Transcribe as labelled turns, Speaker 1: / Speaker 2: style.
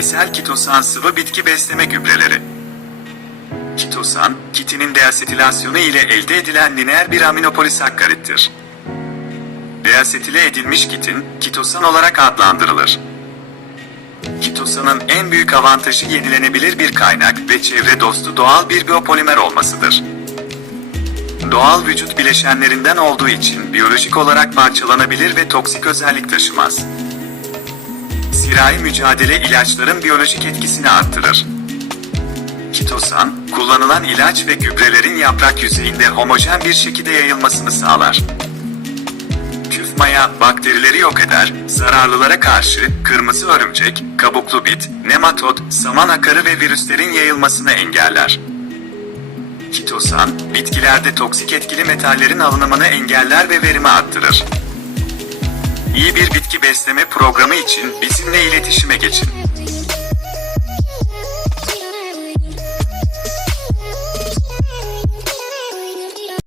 Speaker 1: esel kitosan sıvı bitki besleme gübreleri. Kitosan, kitinin deasetilasyonu ile elde edilen lineer bir aminopolisakkarittir. Deasetile edilmiş kitin, kitosan olarak adlandırılır. Kitosanın en büyük avantajı yenilenebilir bir kaynak ve çevre dostu doğal bir biyopolimer olmasıdır. Doğal vücut bileşenlerinden olduğu için biyolojik olarak parçalanabilir ve toksik özellik taşımaz. Sirai mücadele ilaçların biyolojik etkisini arttırır. Kitosan, kullanılan ilaç ve gübrelerin yaprak yüzeyinde homojen bir şekilde yayılmasını sağlar. Küf maya bakterileri yok eder, zararlılara karşı kırmızı örümcek, kabuklu bit, nematod, saman akarı ve virüslerin yayılmasını engeller. Kitosan, bitkilerde toksik etkili metallerin alınımını engeller ve verimi arttırır. İyi bir bitki besleme programı için bizimle iletişime geçin.